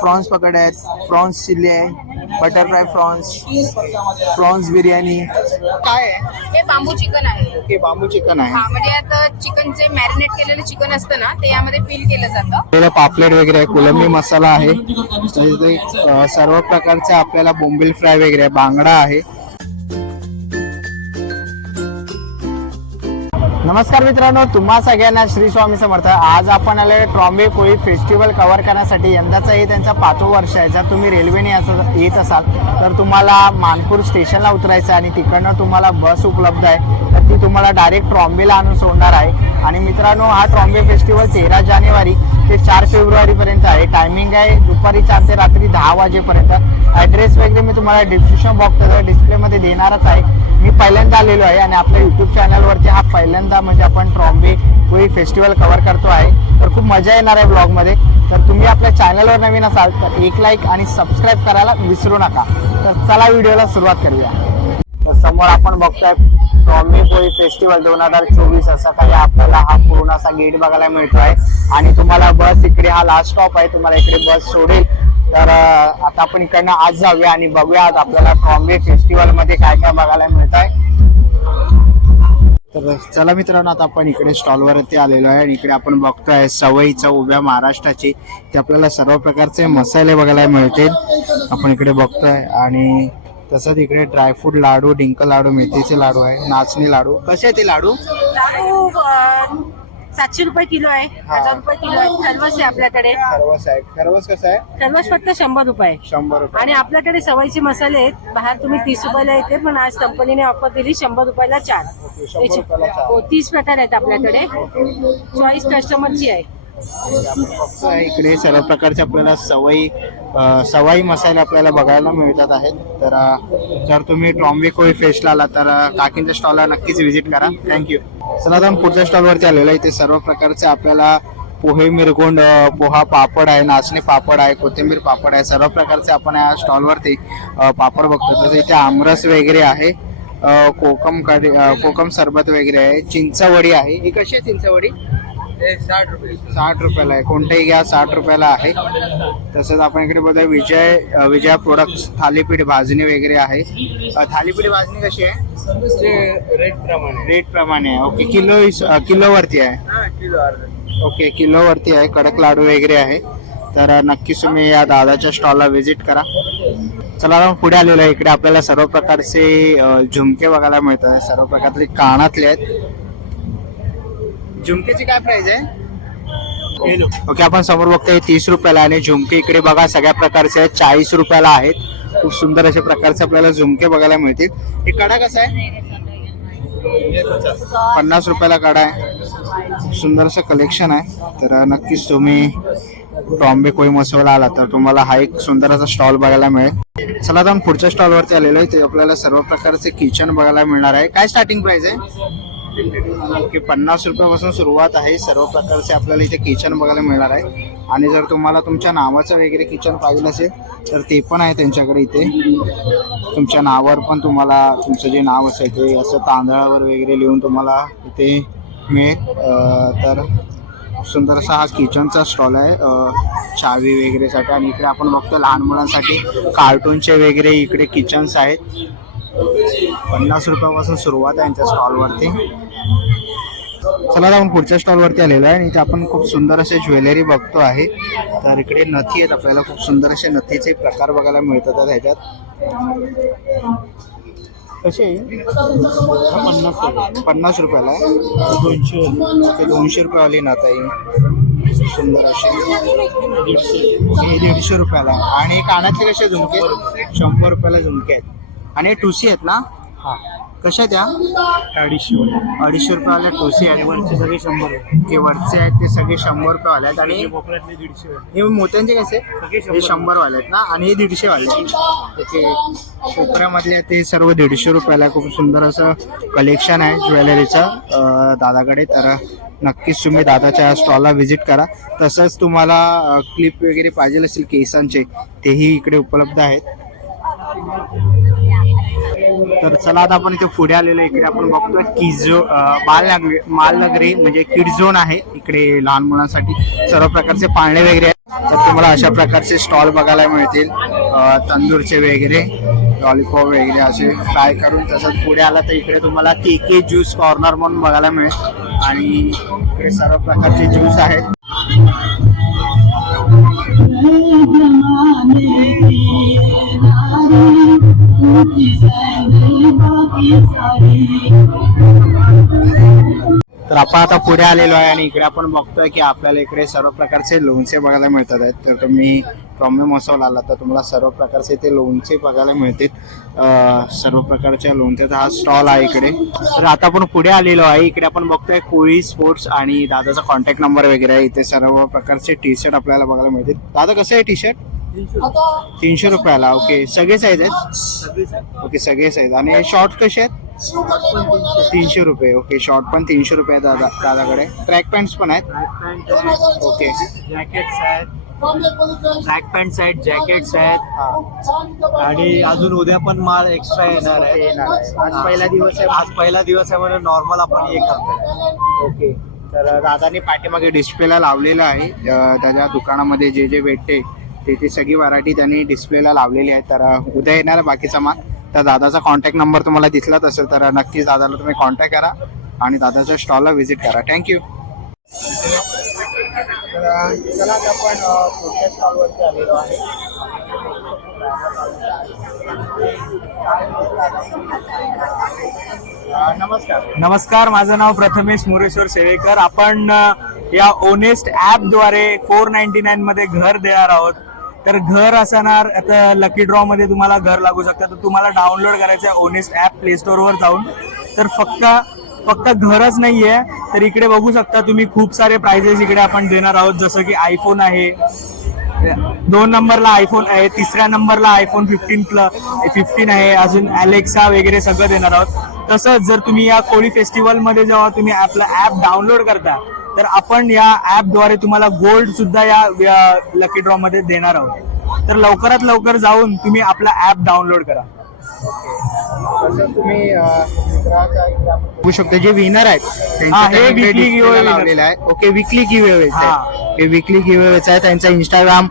Fronx पकड आहेत. Prawns chilli आहे. Butterfly prawns prawns biryani. काय आहे? हे बांबू चिकन आहे. ओके बांबू चिकन आहे. हा म्हणजे आता चिकन जे मॅरिनेट केलेलं चिकन असतं ना ते यामध्ये फिल केलं जातं. आपल्याला पापलेट वगैरे आहे कोलंबी मसाला आहे. तसेच एक, अ, सर्व प्रकारचे आपल्याला बोंबिल फ्राय वगैरे आहे. बांगडा आहे. नमस्कार मित्रांनो तुम्हा सगळ्यांना श्री स्वामी समर्थ. आज आपण आले ट्रॉम्बे कोळी फेस्टिवल कव्हर करण्यासाठी. यंदाचं हे त्यांचा पाचवं वर्ष आहे. जर तुम्ही रेल्वेने येत असाल तर तुम्हाला मानपूर स्टेशनला उतरायचं आहे आणि तिकडनं तुम्हाला बस उपलब्ध आहे. तर ती तुम्हाला डायरेक्ट ट्रॉम्बेला आणून सोडणार आहे. आणि मित्रांनो हा ट्रॉम्बे फेस्टिवल तेरा जानेवारी ते चार फेब्रुवारी पर्यंत आहे. टायमिंग आहे. दुपारी चार ते रात्री दहा वाजेपर्यंत. ऍड्रेस वगैरे मी तुम्हाला डिस्क्रिप्शन बॉक्स डिस्प्लेमध्ये देणारच आहे. मी पहिल्यांदा आलेलो आहे आणि आपल्या युट्यूब चॅनलवरती हा पहिल्यांदा म्हणजे आपण ट्रॉम्बे कोळी फेस्टिवल कव्हर करतो आहे. तर खूप मजा येणार आहे ब्लॉगमध्ये तर तुम्ही आपल्या चॅनलवर नवीन असाल तर एक लाईक आणि सबस्क्राईब करायला विसरू नका. तर चला व्हिडिओला सुरुवात करूया. तर समोर आपण बघतोय टॉमी पोळी फेस्टिवल दोन हजार चोवीस असा काही आपल्याला हा पूर्ण असा गेट बघायला मिळतो आहे आणि तुम्हाला बस इकडे हा लास्ट स्टॉप आहे. तुम्हाला इकडे बस सोडेल. तर आता आपण इकडनं आज जाऊया आणि बघूया आज आपल्याला कॉम्बे फेस्टिवलमध्ये काय काय बघायला मिळत आहे तर चला मित्रांनो आता आपण इकडे स्टॉल वरती आलेलो आहे आणि इकडे आपण बघतोय सवयीचा उभ्या महाराष्ट्राची. ते आपल्याला सर्व प्रकारचे मसाले बघायला मिळतील. आपण इकडे बघतोय आणि तसंच इकडे ड्रायफ्रूट लाडू डिंक लाडू मेथीचे लाडू आहे नाचणी लाडू. कसे आहे ते लाडू? लाडू अं, सातशे रुपये किलो आहे. हजार रुपये किलो आहे. खरवस आहे आपल्याकडे. खरवस आहे. खरवस कसं आहे? खरवस फक्त शंभर रुपये. शंभर रुपये. आणि आपल्याकडे सवयीचे मसाले आहेत. बाहेर तुम्ही तीस रुपयाला येते पण आज कंपनीने ऑफर दिली शंभर रुपयाला चार. ओके, शंभर रुपयाला चार. हो तीस प्रकार आहेत आपल्याकडे. चॉईस कस्टमरची आहे. इकडे सर्व प्रकारचे आपल्याला सवयी सवाई मसाले आपल्याला बघायला मिळतात आहेत. तर जर तुम्ही ट्रॉम्बे कोळी फेस्टला आला तर काकींच्या स्टॉलला नक्कीच व्हिजिट करा. थँक्यू चला आता आपण पुढच्या स्टॉलवरती आलेलो आहे. इथे सर्व प्रकारचे आपल्याला पोहे मिरगोंड पोहा पापड आहे नाचणी पापड आहे कोथिंबीर पापड आहे. सर्व प्रकारचे आपण या स्टॉलवरती पापड बघतो. तसं इथे आमरस वगैरे आहे कोकम करी कोकम सरबत वगैरे आहे चिंचवडी आहे. ही कशी आहे चिंचवडी? साठ रुपये. साठ रुपयाला आहे. कोणतेही घ्या साठ रुपयाला आहे. तसंच आपण इकडे बघा विजय विजय प्रोडक्ट्स थालीपीठ भाजणी वगैरे आहे. थालीपीठ भाजणी कशी आहे? रेट प्रमाणे. रेट प्रमाणे आहे. ओके किलो किलोवरती आहे. हा ओके किलोवरती आहे. कडक लाडू वगैरे आहे. तर नक्कीच तुम्ही या दादाच्या स्टॉलला व्हिजिट करा. चला आता पुढे आलेलो आहे. इकडे आपल्याला सर्व प्रकारचे झुमके बघायला मिळतात. सर्व प्रकारचे कानातले आहेत. झुमकेची काय प्राइस आहे? ओके आपण समोर बघतोय तीस रुपयाला आणि झुमके इकडे बघा सगळ्या प्रकारचे आहेत चाळीस रुपयाला आहेत. खूप सुंदर अशा प्रकारचे आपल्याला झुमके बघायला मिळतील. हे कडा कसा आहे? पन्नास रुपयाला कडा आहे. खूप सुंदर असं कलेक्शन आहे. तर नक्कीच तुम्ही बॉम्बे कोळी मसोला आला तर तुम्हाला हा एक सुंदर असा स्टॉल बघायला मिळेल. चला आता आपण पुढच्या स्टॉल वरती आलेलो आहे. ते आपल्याला सर्व प्रकारचे किचन बघायला मिळणार आहे. काय स्टार्टिंग प्राइस आहे? ओके पन्नास रुपयापासून सुरुवात आहे. सर्व प्रकारचे आपल्याला इथे किचन बघायला मिळणार आहे. आणि जर तुम्हाला तुमच्या नावाचं वगैरे किचन पाहिजे असेल तर ते पण आहे त्यांच्याकडे इथे. तुमच्या नावावर पण तुम्हाला तुमचं जे नाव असेल ते असं तांदळावर वगैरे लिहून तुम्हाला इथे मिळेल. तर सुंदर असा हा किचनचा स्टॉल आहे. चावी वगैरेसाठी. आणि इकडे आपण बघतो लहान मुलांसाठी कार्टूनचे वगैरे इकडे किचन्स आहेत. पन्नास रुपयापासून सुरुवात आहे त्या स्टॉलवरती. चला आता आपण पुढच्या स्टॉलवरती आलेलो आहे आणि इथे आपण खूप सुंदर असे ज्वेलरी बघतो आहे. तर इकडे नथी आहेत आपल्याला खूप सुंदर असे नथीचे प्रकार बघायला मिळतात ह्याच्यात. कसे? पन्नास पन्नास रुपयाला आहे. दोनशे ते दोनशे रुपयावाली नथ आहे. सुंदर अशी. दीडशे रुपयाला आणि कानातले कसे झुमके? शंभर रुपयाला झुमके आहेत. आणि टुसी आहेत ना? हा. कशा त्या अडीचशे अडीचशे रुपयावाल्या टोसी आहेत वरचे सगळे शंभर ते वरचे आहेत ते सगळे शंभर रुपये वाले आहेत. आणि दीडशे हे मोत्यांचे कसे? हे शंभर. वाले आहेत ना? आणि हे दीडशे वाले आहेत. ते कोपऱ्यामधले ते सर्व दीडशे रुपयाला. खूप सुंदर असं कलेक्शन आहे ज्वेलरीचं. दादाकडे. तर नक्कीच तुम्ही दादाच्या स्टॉलला व्हिजिट करा. तसंच तुम्हाला क्लिप वगैरे पाहिजे असेल केसांचे तेही इकडे उपलब्ध आहेत. तर चला आता आपण इथे पुढे आलेलो इकडे आपण बघतोय किझो बालनगरी मालनगरी म्हणजे किड झोन आहे इकडे लहान मुलांसाठी. सर्व प्रकारचे पाळणे वगैरे आहेत. तर तुम्हाला अशा प्रकारचे स्टॉल बघायला मिळतील. तंदूरचे वगैरे लॉलीपॉप वगैरे असे फ्राय करून तसंच पुढे आला तर इकडे तुम्हाला के के ज्यूस कॉर्नर म्हणून बघायला मिळेल. आणि इकडे सर्व प्रकारचे ज्यूस आहेत. तर आपण आता पुढे आलेलो आहे आणि इकडे आपण बघतोय की आपल्याला इकडे सर्व प्रकारचे लोणचे बघायला मिळतात आहेत. तर तुम्ही टॉम्बे मसाला आला तर तुम्हाला सर्व प्रकारचे ते लोणचे बघायला मिळतील. सर्व प्रकारच्या लोणच्याचा हा स्टॉल आहे इकडे. तर आता आपण पुढे आलेलो आहे. इकडे आपण बघतोय कोळी स्पोर्ट्स आणि दादाचा कॉन्टॅक्ट नंबर वगैरे आहे. इथे सर्व प्रकारचे टी शर्ट आपल्याला बघायला मिळतील. दादा कसं आहे टी शर्ट तीनशे रुपयाला ओके. सगळे साईज आहेत? ओके सगळे साईज आणि शॉर्ट कसे आहेत? तीनशे रुपये. ओके. शॉर्ट पण तीनशे रुपये दादा दादाकडे. ट्रॅक पॅन्ट्स पण आहेत? ओके. जॅकेट्स आहेत. ट्रॅक पॅन्ट्स आहेत जॅकेट्स आहेत. आणि अजून उद्या पण माल एक्स्ट्रा येणार आहे. येणार आहे. आज पहिला दिवस आहे. आज पहिला दिवस आहे म्हणून नॉर्मल आपण हे करतोय. ओके. तर दादाने पाठीमागे डिस्प्लेला लावलेलं आहे. त्याच्या दुकानामध्ये जे जे भेटते ते ते सगळी व्हरायटी त्यांनी डिस्प्लेला लावलेली आहे. तर उद्या येणार बाकीचा माल. तर दादाचा कॉन्टॅक्ट नंबर तुम्हाला दिसलाच असेल तर नक्कीच दादाला तुम्ही कॉन्टॅक्ट करा आणि दादाच्या स्टॉलला व्हिजिट करा. थँक्यू चला आता आपण पुढच्या स्टॉलवरती आलेलो आहे. नमस्कार. नमस्कार माझं नाव प्रथमेश मुरेश्वर सेवेकर आपण या ओनेस्ट ऍपद्वारे फोर नाईन्टी नाईन मध्ये घर देणार आहोत. तर घर असणार आता लकी ड्रॉ मध्ये तुम्हाला घर लागू शकतं. तर तुम्हाला डाउनलोड करायचं आहे ओनेस्ट ऍप प्ले स्टोअरवर जाऊन. तर फक्त फक्त घरच नाही आहे तर इकडे बघू शकता तुम्ही खूप सारे प्राइजेस इकडे आपण देणार आहोत. जसं की आयफोन आहे. दोन नंबरला आयफोन आहे तिसऱ्या नंबरला आयफोन फिफ्टीन प्लस फिफ्टीन आहे. अजून अलेक्सा वगैरे सगळं देणार आहोत. तसंच जर तुम्ही या कोळी फेस्टिवलमध्ये जेव्हा तुम्ही आपला ऍप डाउनलोड करता तर आपण या ऍपद्वारे तुम्हाला गोल्ड सुद्धा या लकी ड्रॉ मध्ये देणार आहोत. तर लवकरात लवकर जाऊन तुम्ही आपला ऍप डाउनलोड करा. तुम्ही बघू शकतो जे विनर आहेत ओके विकली गिवेवेच हा. हे विकली गिवेवेच आहे त्यांचा इंस्टाग्राम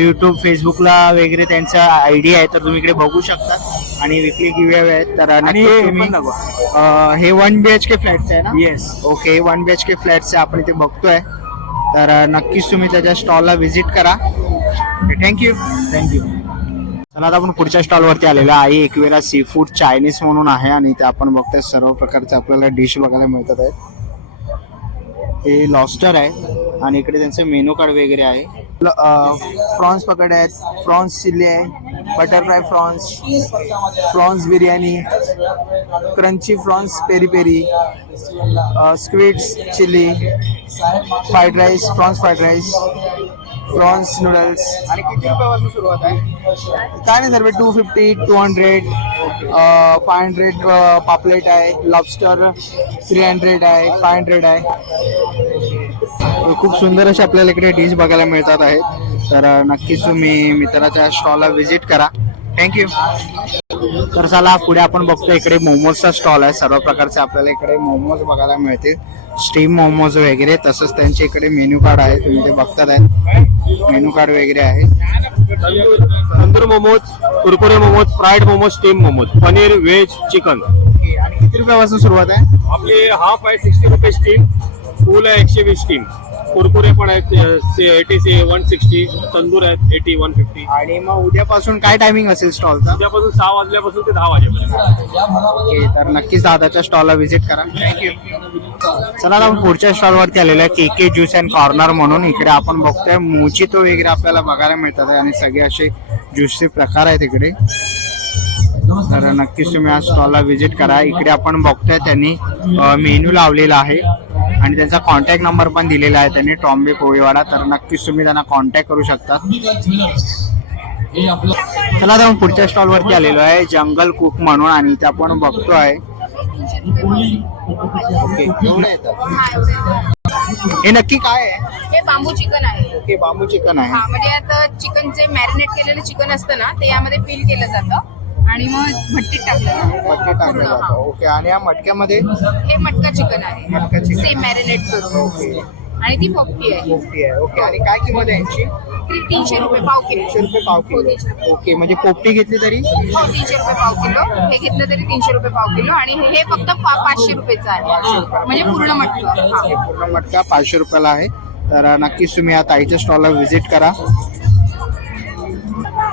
युट्यूब फेसबुकला वगैरे त्यांचा आयडी आहे तर तुम्ही इकडे बघू शकता. आणि विकली गिवेवे आहेत. तर आणि हे दाखवा. अं, हे one B H K flats आहे ना? Yes okay one B H K flats आपण इथे बघतोय. तर अं, नक्कीच तुम्ही त्याच्या स्टॉलला व्हिजिट करा. थँक्यू थँक्यू चला आता आपण पुढच्या स्टॉलवरती आलेलो आहे. एकवेळा सी फूड चायनीज म्हणून आहे आणि इथे आपण बघतोय सर्व प्रकारचे आपल्याला डिश बघायला मिळतात आहेत. हे लॉस्टर आहे आणि इकडे त्यांचे मेनू कार्ड वगैरे आहे. फ्रॉन्स पकड आहेत फ्रॉन्स चिल्ली आहे butterfly prawns prawns biryani crunchy prawns peri peri squids chilli fried rice prawns fried rice prawns noodles. आणि किती रुपयापासून सुरुवात आहे? काय नाही सर्व two fifty two hundred five hundred पापलेट आहे लॉबस्टर थ्री हंड्रेड आहे फाय हंड्रेड आहे. खूप सुंदर असे आपल्याला इकडे डिश बघायला मिळतात आहेत. तर नक्कीच तुम्ही मित्राच्या स्टॉलला व्हिजिट करा. थँक्यू तर चला पुढे आपण बघतो इकडे मोमोजचा स्टॉल आहे. सर्व प्रकारचे आपल्याला इकडे मोमोज बघायला मिळतील. स्टीम मोमोज वगैरे तसंच त्यांचे इकडे मेन्यू कार्ड आहे. तुम्ही ते बघतात आहेत. मेन्यू कार्ड वगैरे आहे. Tandoor momos kurkure momos fried momos steam momos paneer veg chicken आणि किती रुपयापासून सुरुवात आहे? आपले हाफ आहे सिक्स्टी रुपये स्टीम फुल आहे एकशे वीस स्टीम कुरकुरे पण आहेत एटी सी वन सिक्स्टी तंदूर आहेत एटी वन फिफ्टी आणि मग उद्यापासून काय टायमिंग असेल स्टॉलचा उद्यापासून सहा वाजल्यापासून ते दहा वाजेपर्यंत. ओके तर नक्कीच दादाच्या स्टॉलला व्हिजिट करा. थँक्यू चला आपण पुढच्या स्टॉलवरती आलेलो आहे K K juice and corner म्हणून. इकडे आपण बघतोय मोचितो वगैरे आपल्याला बघायला मिळतात आणि सगळे असे ज्यूसचे प्रकार आहेत इकडे. तर नक्कीच तुम्ही या स्टॉलला व्हिजिट करा. इकडे आपण बघतोय त्यांनी मेन्यू लावलेला आहे. आणि त्यांचा कॉन्टॅक्ट नंबर पण दिलेला आहे त्यांनी टॉम्बे कोळीवाडा तर नक्कीच तुम्ही त्यांना कॉन्टॅक्ट करू शकता चला आता आपण पुढच्या स्टॉल वरती आलेलो आहे जंगल कुक म्हणून आणि इथे आपण बघतो आहे हा, नक्की काय आहे? हे बांबू चिकन आहे. ओके बांबू चिकन आहे. हा म्हणजे आता चिकनचे मॅरिनेट केलेलं चिकन असतं ना ते यामध्ये फिल केलं जातं. आणि मग भट्टीत. मटका टाकलं पूर्ण, जातं. हा. ओके आणि या मटक्यामध्ये? हे मटका चिकन आहे. मटका chicken. सेम मॅरिनेट करून. ओके. आणि ती पोपटी आहे. पोपटी आहे. ओके आणि काय किंमत आहे यांची? ती तीनशे रुपये पाव किलो. तीनशे रुपये पाव किलो. ओके म्हणजे पोपटी घेतली तरी? हो तीनशे रुपये पाव किलो. हे घेतलं तरी तीनशे रुपये पाव किलो. आणि हे हे फक्त पा- पाचशे रुपयाचं आहे. म्हणजे पूर्ण मटलं हे पूर्ण मटका पाचशे रुपयाला आहे. तर नक्कीच तुम्ही या ताईच्या स्टॉलला व्हिजिट करा.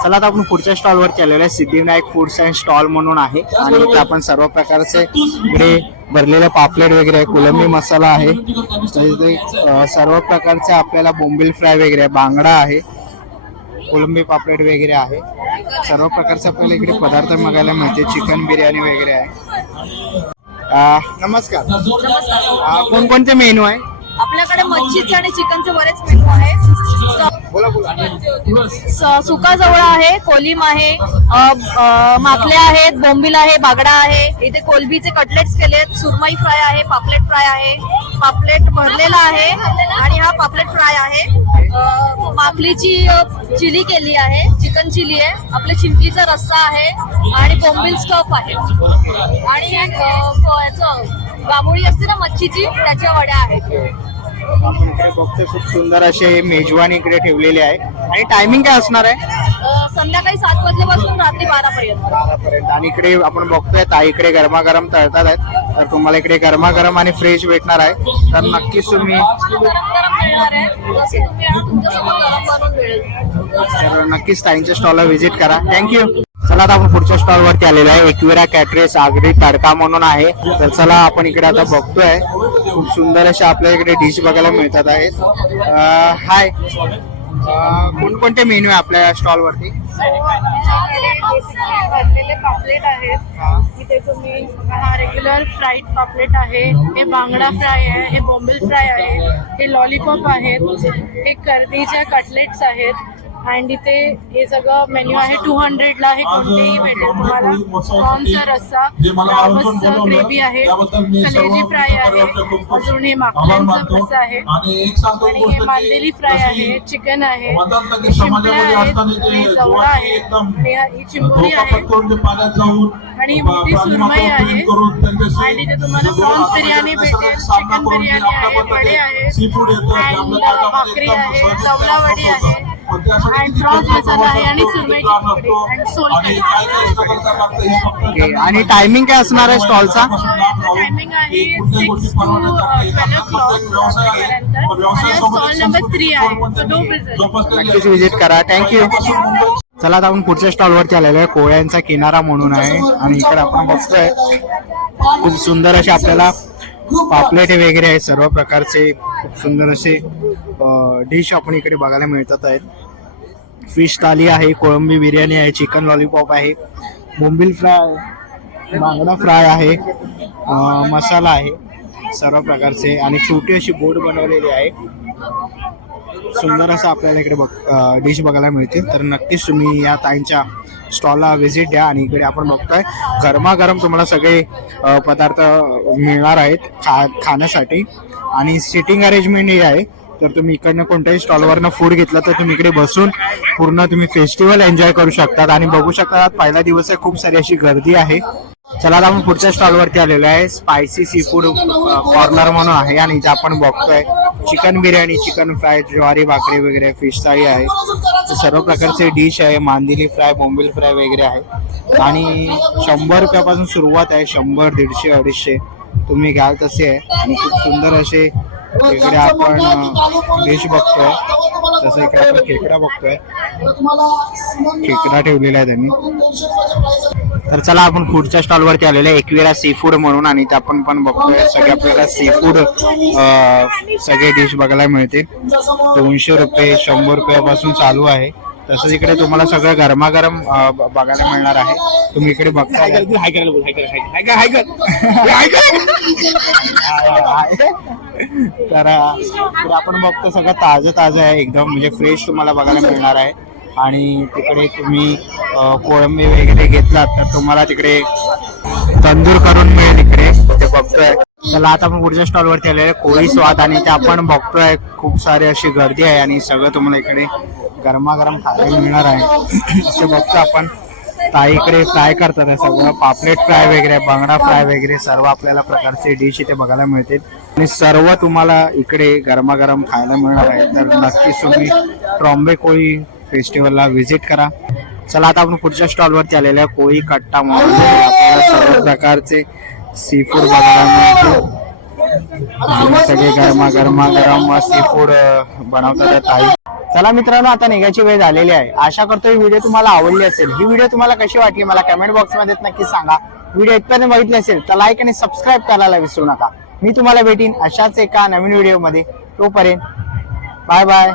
चला आता आपण पुढच्या स्टॉलवरती आलेलो आहे. सिद्धिविनायक फूड्स अँड स्टॉल म्हणून आहे. आणि इथे आपण सर्व प्रकारचे इकडे भरलेले पापलेट वगैरे आहे. कोलंबी मसाला आहे. अं, सर्व प्रकारचे आपल्याला बोंबिल फ्राय वगैरे आहे. बांगडा आहे. कोलंबी पापलेट वगैरे आहे. सर्व प्रकारचे आपल्याला इकडे पदार्थ बघायला मिळते. चिकन बिर्याणी वगैरे आहे. नमस्कार. कोणकोणते मेनू आहे? आपल्याकडे मच्छीचे आणि चिकनचे बरेच मेनू आहे. सुका जवळ आहे कोलिम आहे माकले आहेत बोंबील आहे बागडा आहे. इथे कोलबीचे कटलेट्स केलेत सुरमई फ्राय आहे पापलेट फ्राय आहे. पापलेट भरलेला आहे आणि हा पापलेट फ्राय आहे. माकलीची चिली केली आहे चिकन चिली आहे. आपल्या चिंटलीचा रस्सा आहे आणि बोंबील स्टफ आहे. आणि याचं गामुळी असते ना मच्छीची त्याच्या वड्या आहेत. आपण इकडे बघतोय खूप सुंदर असे मेजवानी इकडे ठेवलेले आहे. आणि टायमिंग काय असणार आहे? अ, संध्याकाळी सात वाजल्यापासून रात्री बारा पर्यंत बारापर्यंत. आणि इकडे आपण बघतोय ताई इकडे गरमागरम तळतात आहेत. तर तुम्हाला इकडे गरमागरम आणि फ्रेश भेटणार आहे. तर नक्कीच तुम्ही गरम गरम मिळणार आहे. जसं तुम्ही आणा तुमच्यासोबत गरम बनवून मिळेल. तर नक्कीच ताईंच्या स्टॉलला व्हिजिट करा. थँक्यू चला आता आपण पुढच्या स्टॉल वरती आलेलो आहे. एकविरा कॅटरेस आगरी तडका म्हणून आहे. तर चला आपण इकडे आता बघतोय. खूप सुंदर अशा आपल्या इकडे डिश बघायला मिळतात आहेत. हाय कोणकोणते मेन्यू आहे आपल्या स्टॉल वरती? भरलेले पापलेट आहेत. इथे तुम्ही हा रेग्युलर फ्राईड पापलेट आहे. हे बांगडा फ्राय आहे हे बॉम्बेल फ्राय आहे हे लॉलीपॉप आहेत हे कर्दीच्या कटलेट्स आहेत. अँड इथे हे सगळं मेन्यू आहे. टू हंड्रेडला हे कोणतेही भेटेल तुम्हाला. प्रॉन्सचा रस्सा रावसचं ग्रेव्ही आहे. कलेजी फ्राय आहे. अजून हे माकडांचा रस्सा आहे. आणि हे मांदेली फ्राय आहे. चिकन आहे. हे शिंपल्या आहेत. हे जवळा आहे. हे ही चिंबोरी आहे. आणि मोठी सुरमई आहे. आणि इथे तुम्हाला प्रॉन्स बिर्याणी भेटेल चिकन बिर्याणी आहे वडे अँड भाकरी आहे चवला वडी आहे. आणि ओके टायमिंग काय असणार आहे स्टॉलचा टायमिंग आहे. Six to stall number three आहे. सो डोंट विजिट करा. थँक्यू चला आता आपण पुढच्या स्टॉल वरती आलेलो आहे. कोळ्यांचा किनारा म्हणून आहे. आणि इकडे आपण बघतोय खूप सुंदर असे आपल्याला पापलेट वगैरे आहे. सर्व प्रकारचे खूप सुंदर असे डिश आपण इकडे बघायला मिळतात आहेत. फिश थाली आहे कोळंबी बिर्याणी आहे चिकन लॉलीपॉप आहे बोंबील फ्राय बांगडा फ्राय आहे मसाला आहे सर्व प्रकारचे आणि छोटी अशी बोट बनवलेली आहे. सुंदर असं आपल्याला इकडे बघ डिश बघायला मिळतील तर नक्कीच तुम्ही या ताईंच्या स्टॉलला व्हिजिट द्या आणि इकडे आपण बघतोय गरमागरम तुम्हाला सगळे पदार्थ मिळणार आहेत खा खाण्यासाठी. आणि सिटिंग अरेंजमेंट ही आहे. तर तुम्ही इकडनं कोणत्याही स्टॉलवरनं फूड घेतलं तर तुम्ही इकडे बसून पूर्ण तुम्ही फेस्टिवल एन्जॉय करू शकतात. आणि बघू शकतात पहिला दिवस आहे खूप सारी अशी गर्दी आहे. चला आता आपण पुढच्या स्टॉलवरती आलेलो आहे. स्पायसी सी फूड कॉर्नर म्हणून आहे. आणि इथे आपण बघतोय चिकन बिर्याणी चिकन फ्राय ज्वारी भाकरी वगैरे फिश थाळी आहे. सर्व प्रकारचे डिश आहे. मांदिली फ्राय बोंबिल फ्राय वगैरे आहे. आणि शंभर रुपयापासून सुरुवात आहे. शंभर दीडशे अडीचशे. तुम्ही घ्याल तसे आहे. आणि खूप सुंदर असे इकडे आपण डिश बघतोय. जसं इकडे आपण खेकडा बघतोय. खेकडा ठेवलेला आहे त्यांनी. तर चला आपण फूडच्या स्टॉल वरती आलेलो आहे. एकविरा सी फूड म्हणून आणि इथे आपण पण बघतोय. सगळे आपल्याला सी फूड सगळे डिश बघायला मिळते दोनशे रुपये शंभर रुपयापासून चालू आहे. तसंच इकडे तुम्हाला सगळं गरमागरम बघायला मिळणार आहे. तुम्ही इकडे बघताय हाय तर आपण बघतो सगळं ताजं ताजं आहे एकदम म्हणजे फ्रेश तुम्हाला बघायला मिळणार आहे. आणि तिकडे तुम्ही कोळंबी वगैरे घेतलात तर तुम्हाला तिकडे तंदूर करून मिळेल इकडे. ते बघतोय. चला आता आपण पुढच्या स्टॉल वरती आलेले आहे कोळी स्वाद आणि ते आपण बघतोय खूप सारी अशी गर्दी आहे आणि सगळं तुम्हाला इकडे गरमागरम खायला मिळणार आहे. ते बघतो आपण. ताईकडे फ्राय करतात सगळं. पापलेट फ्राय वगैरे बांगडा फ्राय वगैरे सर्व आपल्याला प्रकारचे डिश इथे बघायला मिळतील. आणि सर्व तुम्हाला इकडे गरमागरम खायला मिळणार आहे. तर नक्कीच तुम्ही ट्रॉम्बे कोळी फेस्टिवलला व्हिजिट करा. चला आता आपण पुढच्या स्टॉलवरती आलेलो आहे. कोळी कट्टा आपल्याला सर्व प्रकारचे सी फूड बघायला मिळतो सगळे गरमा गरमा गरम सी फूड बनवतात ताई. चला मित्रांनो आता निघायची वेळ झालेली आहे. आशा करतो ही व्हिडिओ तुम्हाला आवडली असेल. ही व्हिडिओ तुम्हाला कशी वाटली? मला कमेंट बॉक्समध्ये नक्की सांगा. व्हिडिओ इथपर्यंत बघितली असेल तर लाईक आणि सबस्क्राईब करायला विसरू नका. मी तुम्हाला भेटीन अशाच एका नवीन व्हिडिओमध्ये. तोपर्यंत बाय बाय.